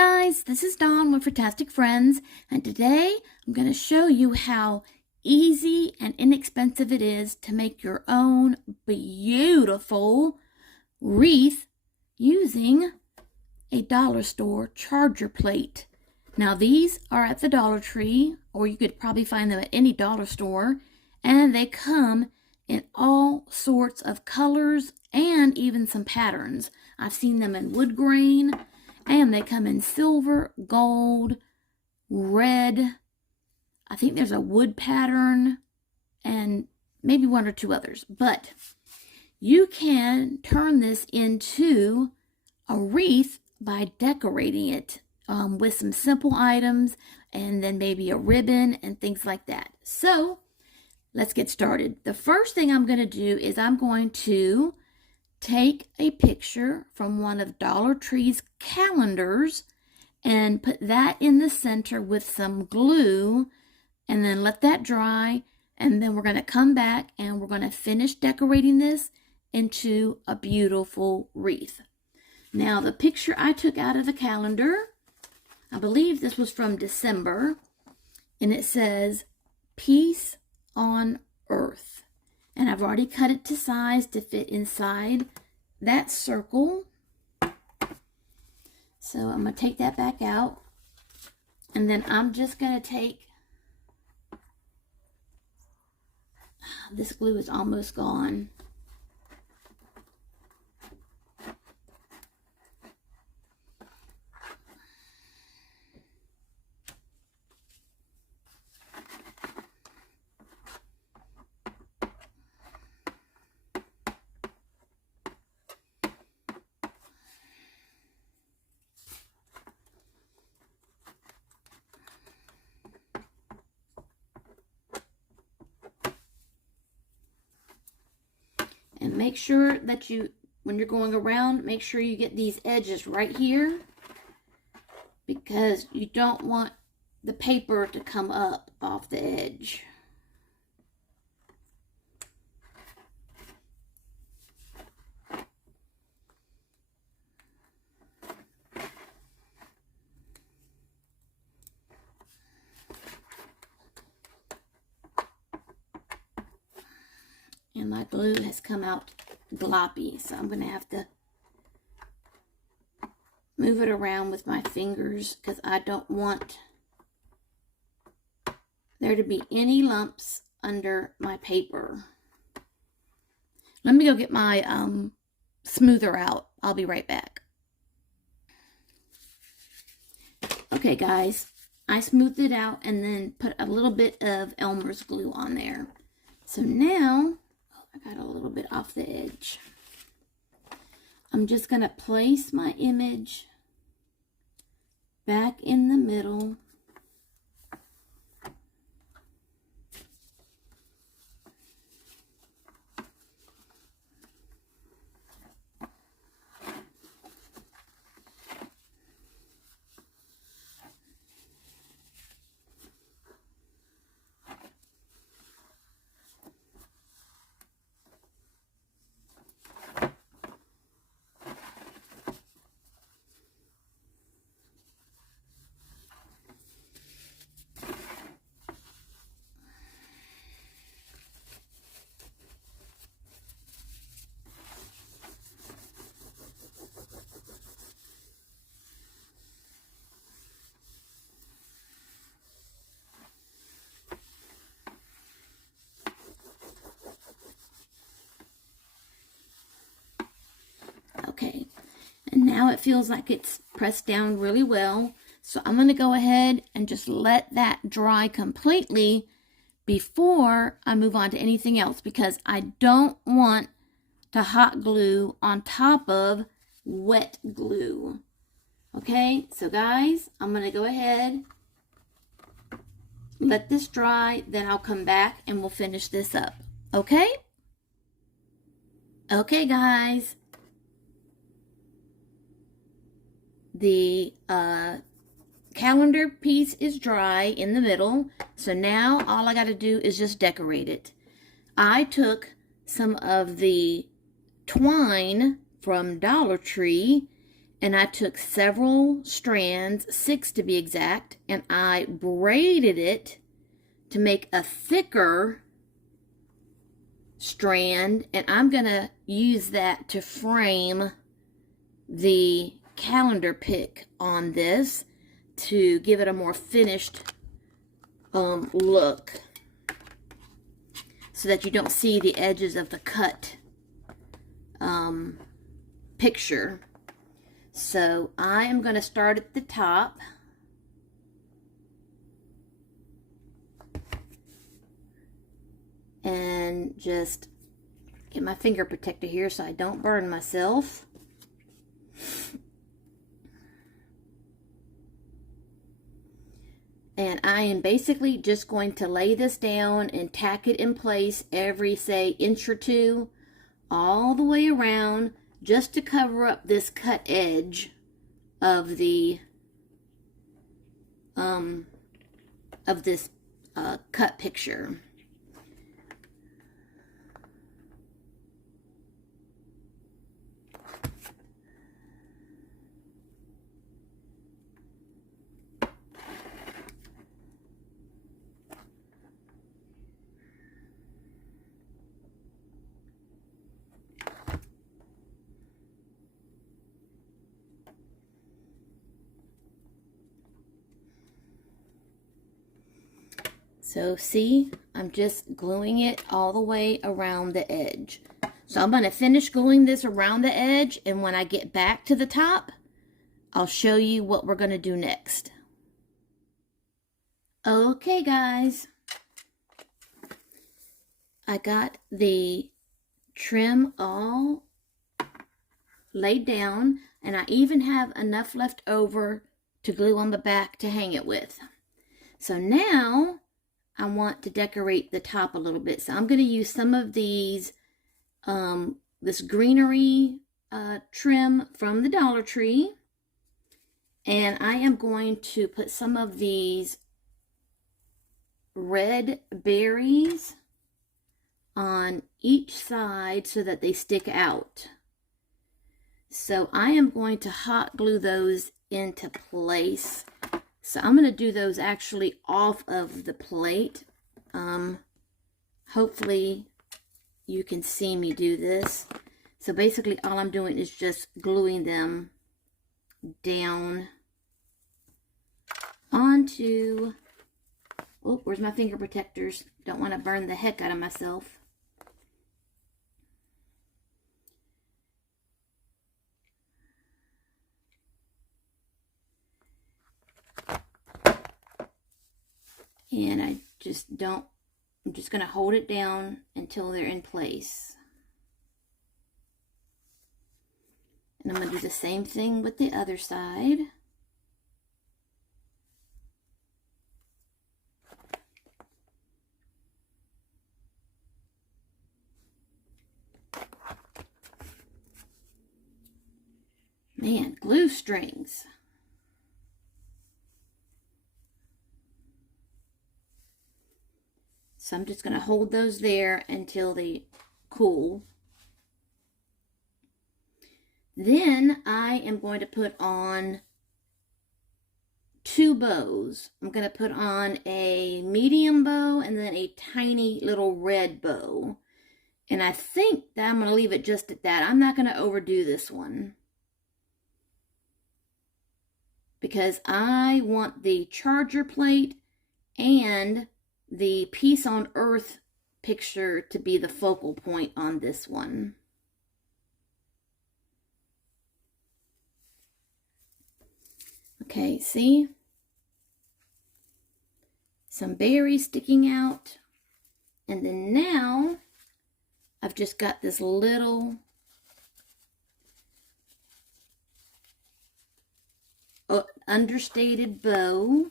guys, this is Dawn with Furtastic Friends, and today I'm going to show you how easy and inexpensive it is to make your own beautiful wreath using a dollar store charger plate. Now these are at the Dollar Tree, or you could probably find them at any dollar store, and they come in all sorts of colors and even some patterns. I've seen them in wood grain, and they come in silver, gold, red. I think there's a wood pattern and maybe one or two others. But you can turn this into a wreath by decorating it with some simple items and then maybe a ribbon and things like that. So let's get started. The first thing I'm going to do is I'm going to take a picture from one of Dollar Tree's calendars and put that in the center with some glue and then let that dry, and then we're going to come back and we're going to finish decorating this into a beautiful wreath. Now the picture I took out of the calendar, I believe this was from December, and it says Peace on Earth. And I've already cut it to size to fit inside that circle. So I'm going to take that back out. And then I'm just going to take, this glue is almost gone. And make sure that when you're going around, make sure you get these edges right here, because you don't want the paper to come up off the edge. And my glue has come out gloppy, so I'm going to have to move it around with my fingers because I don't want there to be any lumps under my paper. Let me go get my smoother out. I'll be right back. Okay guys, I smoothed it out and then put a little bit of Elmer's glue on there. So now I got a little bit off the edge. I'm just going to place my image back in the middle. Okay, and now it feels like it's pressed down really well. So I'm going to go ahead and just let that dry completely before I move on to anything else, because I don't want to hot glue on top of wet glue. Okay, so guys, I'm going to go ahead, let this dry, then I'll come back and we'll finish this up. Okay? Okay, guys. The calendar piece is dry in the middle, so now all I got to do is just decorate it. I took some of the twine from Dollar Tree and I took several strands, 6 to be exact, and I braided it to make a thicker strand, and I'm going to use that to frame the calendar pick on this to give it a more finished look, so that you don't see the edges of the cut picture. So I am going to start at the top. And just get my finger protector here so I don't burn myself. And I am basically just going to lay this down and tack it in place every, say, inch or two, all the way around, just to cover up this cut edge of the of this cut picture. So see, I'm just gluing it all the way around the edge. So I'm going to finish gluing this around the edge, and when I get back to the top, I'll show you what we're going to do next. Okay, guys. I got the trim all laid down, and I even have enough left over to glue on the back to hang it with. So now I want to decorate the top a little bit. So I'm going to use some of these, this greenery trim from the Dollar Tree. And I am going to put some of these red berries on each side so that they stick out. So I am going to hot glue those into place. So I'm going to do those actually off of the plate. Hopefully you can see me do this. So basically all I'm doing is just gluing them down onto, oh, where's my finger protectors? Don't want to burn the heck out of myself. And I just don't, I'm just going to hold it down until they're in place. And I'm going to do the same thing with the other side. Man, glue strings. So I'm just going to hold those there until they cool. Then I am going to put on 2 bows. I'm going to put on a medium bow and then a tiny little red bow. And I think that I'm going to leave it just at that. I'm not going to overdo this one, because I want the charger plate and the Peace on Earth picture to be the focal point on this one. Okay, see? Some berries sticking out. And then now I've just got this little understated bow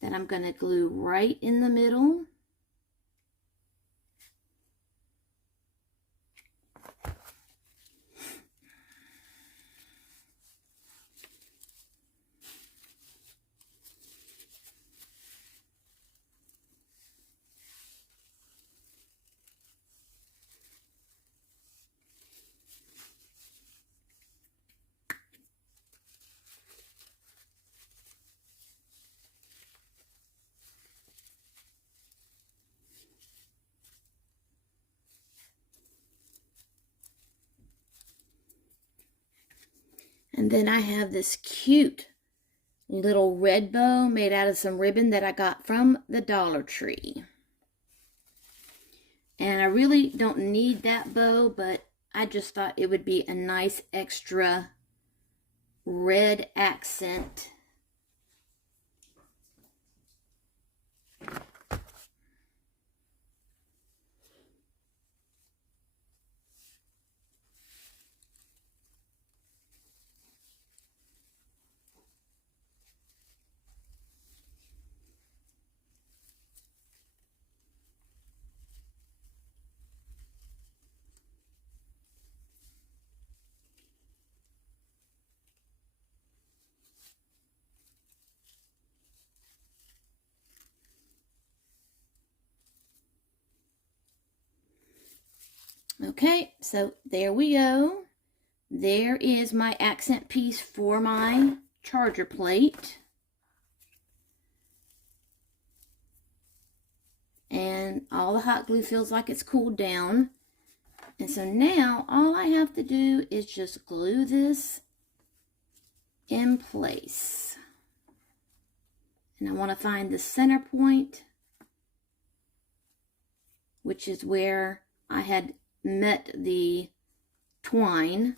that I'm going to glue right in the middle. And then I have this cute little red bow made out of some ribbon that I got from the Dollar Tree. And I really don't need that bow, but I just thought it would be a nice extra red accent. Okay, so there we go. There is my accent piece for my charger plate. And all the hot glue feels like it's cooled down. And so now all I have to do is just glue this in place. And I want to find the center point, which is where I had met the twine.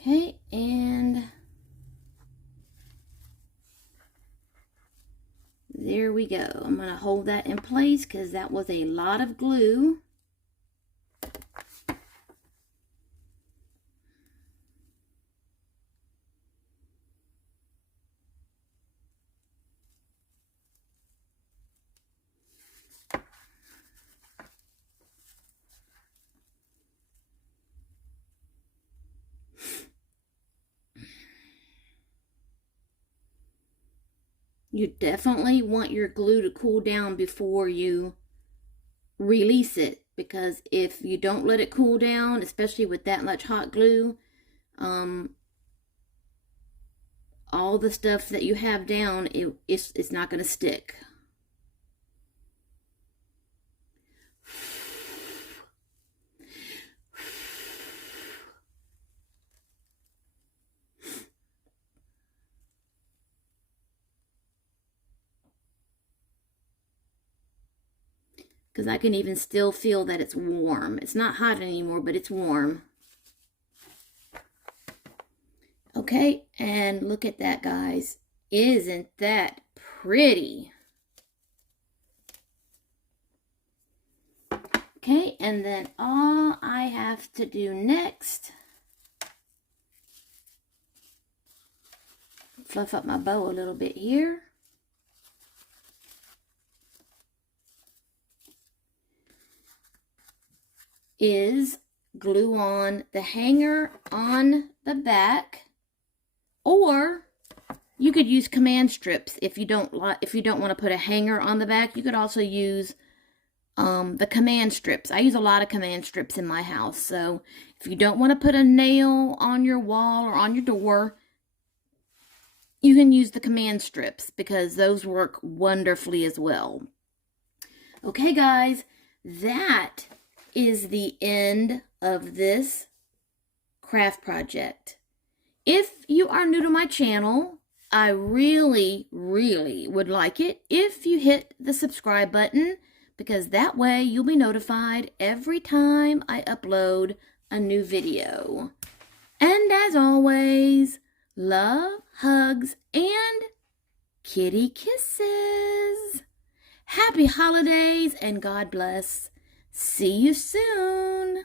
Okay, and there we go. I'm going to hold that in place because that was a lot of glue. You definitely want your glue to cool down before you release it, because if you don't let it cool down, especially with that much hot glue, all the stuff that you have down, it's not going to stick. Because I can even still feel that it's warm. It's not hot anymore, but it's warm. Okay, and look at that, guys. Isn't that pretty? Okay, and then all I have to do next, fluff up my bow a little bit here. Is glue on the hanger on the back, or you could use command strips if you don't want to put a hanger on the back. You could also use the command strips. I use a lot of command strips in my house, so if you don't want to put a nail on your wall or on your door, you can use the command strips because those work wonderfully as well. Okay, guys, that is the end of this craft project. If you are new to my channel, I really would like it if you hit the subscribe button, because that way you'll be notified every time I upload a new video. And as always, love, hugs, and kitty kisses. Happy holidays and God bless. See you soon.